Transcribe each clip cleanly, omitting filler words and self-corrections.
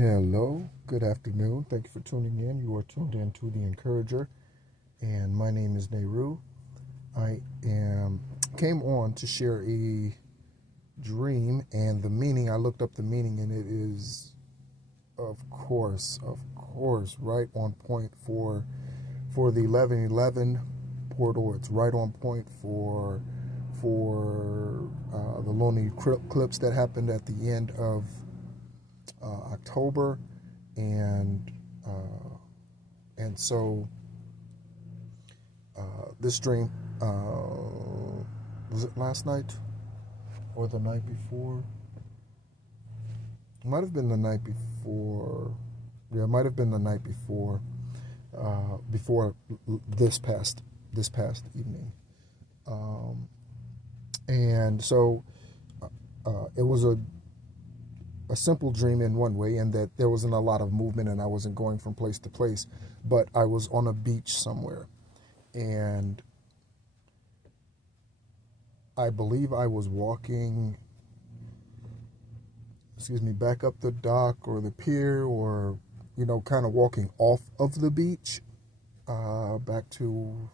Hello, good afternoon. Thank you for tuning in. You are tuned in to The Encourager, and my name is Nehru. I am came on to share a dream and the meaning. I looked up the meaning, and it is, of course, right on point for the 11:11 portal. It's right on point for the lunar eclipse that happened at the end of October, and uh, so this dream, was it last night or the night before? It might have been the night before. Yeah, it might have been the night before. Before this past evening, um, and so it was a simple dream in one way, in that there wasn't a lot of movement and I wasn't going from place to place, but I was on a beach somewhere, and I believe I was walking, back up the dock or the pier, or kind of walking off of the beach, back to,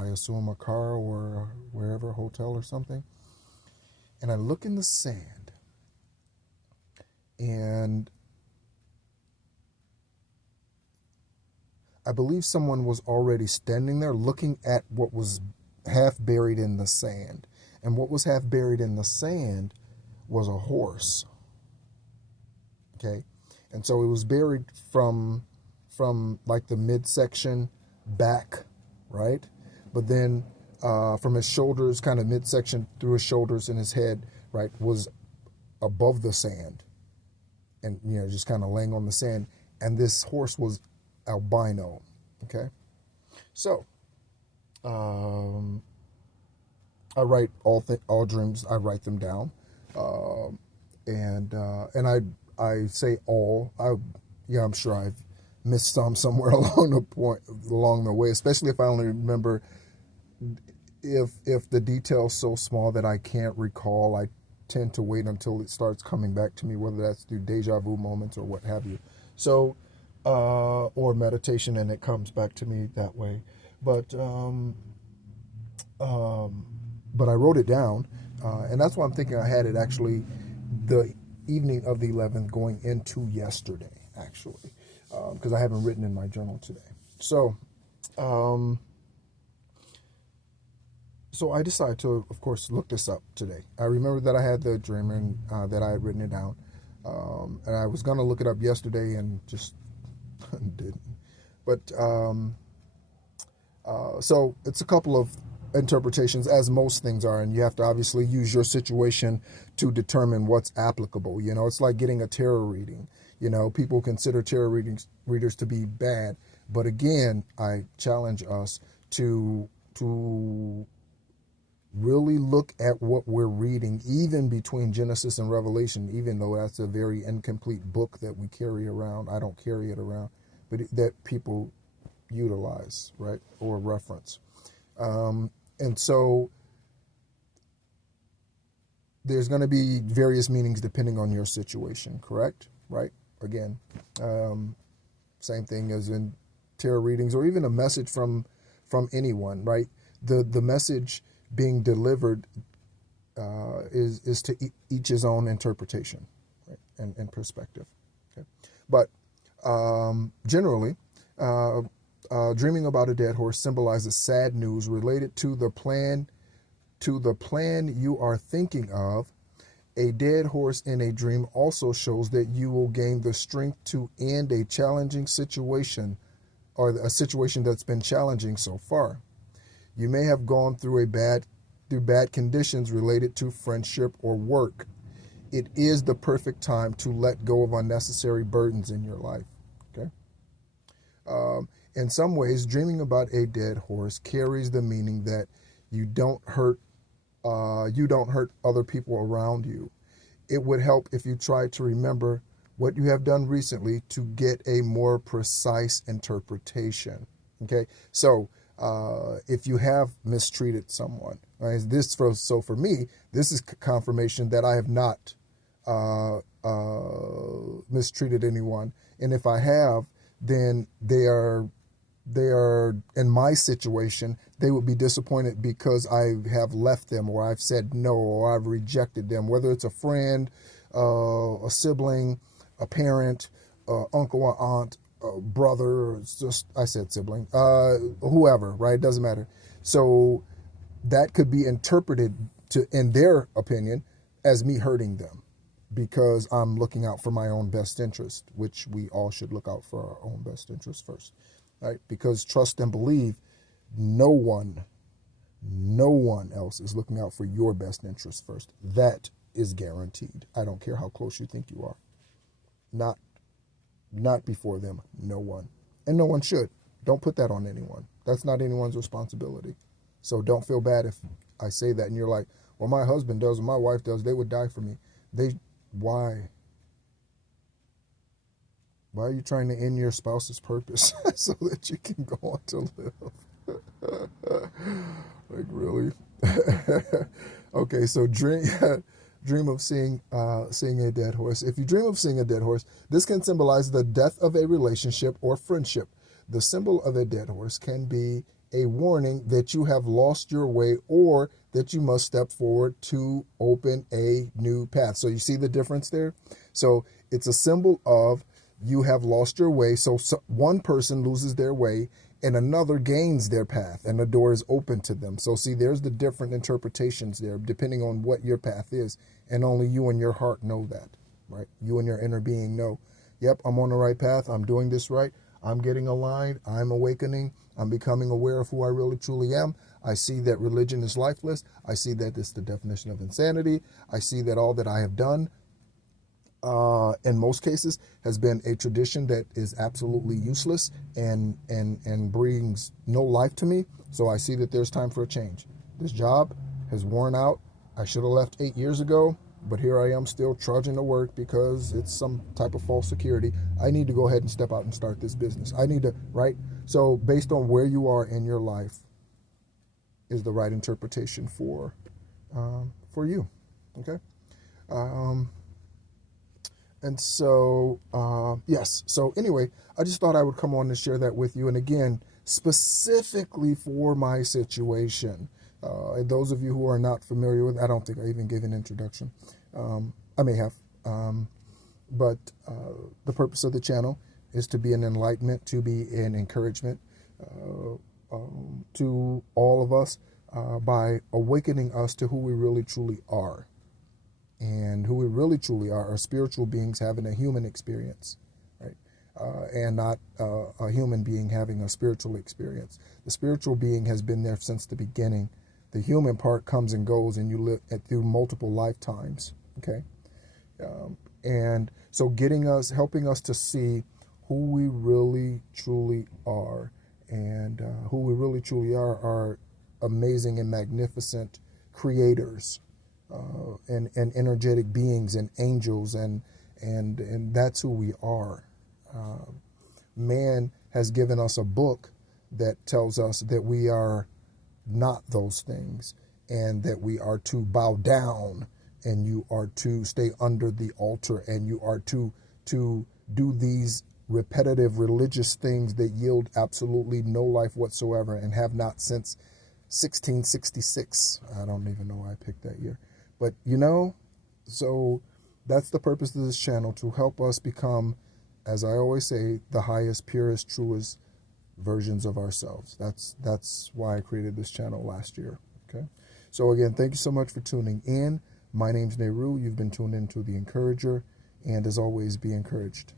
I assume, a car or wherever, a hotel or something. And I look in the sand, and I believe someone was already standing there looking at what was half buried in the sand. And what was half buried in the sand was a horse. Okay? And so it was buried from like the midsection back, right? But then from his shoulders, kind of midsection through his shoulders and his head, right, was above the sand. And, just kind of laying on the sand. And this horse was albino. Okay? So, I write all dreams. I write them down, and I say all. I'm sure I've missed some somewhere along the way. Especially if I only remember, if the detail's so small that I can't recall. I tend to wait until it starts coming back to me, whether that's through deja vu moments or what have you. So, or meditation, and it comes back to me that way. But but I wrote it down, and that's why I'm thinking I had it actually the evening of the 11th going into yesterday, actually, because I haven't written in my journal today. So, so I decided to, of course, look this up today. I remember that I had the dream, and that I had written it down, and I was going to look it up yesterday and just didn't. But so it's a couple of interpretations, as most things are, and you have to obviously use your situation to determine what's applicable. It's like getting a tarot reading. People consider tarot readers to be bad, but again, I challenge us to really look at what we're reading, even between Genesis and Revelation, even though that's a very incomplete book that we carry around. I don't carry it around, but that people utilize, right, or reference. And so there's going to be various meanings depending on your situation, correct? Right? Again, same thing as in tarot readings, or even a message from anyone, right? The message being delivered is to each his own interpretation, right? and perspective. Okay? But generally, dreaming about a dead horse symbolizes sad news related to the plan you are thinking of. A dead horse in a dream also shows that you will gain the strength to end a challenging situation, or a situation that's been challenging so far. You may have gone through bad conditions related to friendship or work. It is the perfect time to let go of unnecessary burdens in your life. Okay. In some ways, dreaming about a dead horse carries the meaning that you don't hurt other people around you. It would help if you tried to remember what you have done recently to get a more precise interpretation. Okay, so if you have mistreated someone, right, for me, this is confirmation that I have not mistreated anyone, and if I have, then they are in my situation. They would be disappointed because I have left them, or I've said no, or I've rejected them. Whether it's a friend, a sibling, a parent, uncle or aunt, brother, or just I said sibling, whoever, right? It doesn't matter. So that could be interpreted to, in their opinion, as me hurting them because I'm looking out for my own best interest, which we all should look out for our own best interest first, right? Because trust and believe, no one else is looking out for your best interest first. That is guaranteed. I don't care how close you think you are. Not before them. No one. And no one should. Don't put that on anyone. That's not anyone's responsibility. So don't feel bad if I say that and you're like, well, my husband does, or my wife does, they would die for me. Why? Why are you trying to end your spouse's purpose so that you can go on to live? Like, really? Okay, so dream of seeing a dead horse. If you dream of seeing a dead horse, this can symbolize the death of a relationship or friendship. The symbol of a dead horse can be a warning that you have lost your way or that you must step forward to open a new path. So you see the difference there? So it's a symbol of you have lost your way. So one person loses their way and another gains their path and the door is open to them. So see, there's the different interpretations there depending on what your path is. And only you and your heart know that, right? You and your inner being know, yep, I'm on the right path. I'm doing this right. I'm getting aligned. I'm awakening. I'm becoming aware of who I really truly am. I see that religion is lifeless. I see that it's the definition of insanity. I see that all that I have done, in most cases, has been a tradition that is absolutely useless and brings no life to me. So I see that there's time for a change. This job has worn out. I should have left 8 years ago, but here I am still trudging to work because it's some type of false security. I need to go ahead and step out and start this business. I need to, right? So based on where you are in your life is the right interpretation for you, okay? And so, yes. So anyway, I just thought I would come on and share that with you. And again, specifically for my situation. And those of you who are not familiar with, I don't think I even gave an introduction. I may have. But the purpose of the channel is to be an enlightenment, to be an encouragement to all of us by awakening us to who we really truly are. And who we really truly are spiritual beings having a human experience, right? And not a human being having a spiritual experience. The spiritual being has been there since the beginning. The human part comes and goes, and you live through multiple lifetimes, okay? And so helping us to see who we really truly are, and who we really truly are amazing and magnificent creators. And energetic beings and angels, and that's who we are. Man has given us a book that tells us that we are not those things, and that we are to bow down, and you are to stay under the altar, and you are to do these repetitive religious things that yield absolutely no life whatsoever and have not since 1666. I don't even know why I picked that year. But, so that's the purpose of this channel, to help us become, as I always say, the highest, purest, truest versions of ourselves. That's why I created this channel last year, okay? So again, thank you so much for tuning in. My name's Nehru. You've been tuned into The Encourager. And as always, be encouraged.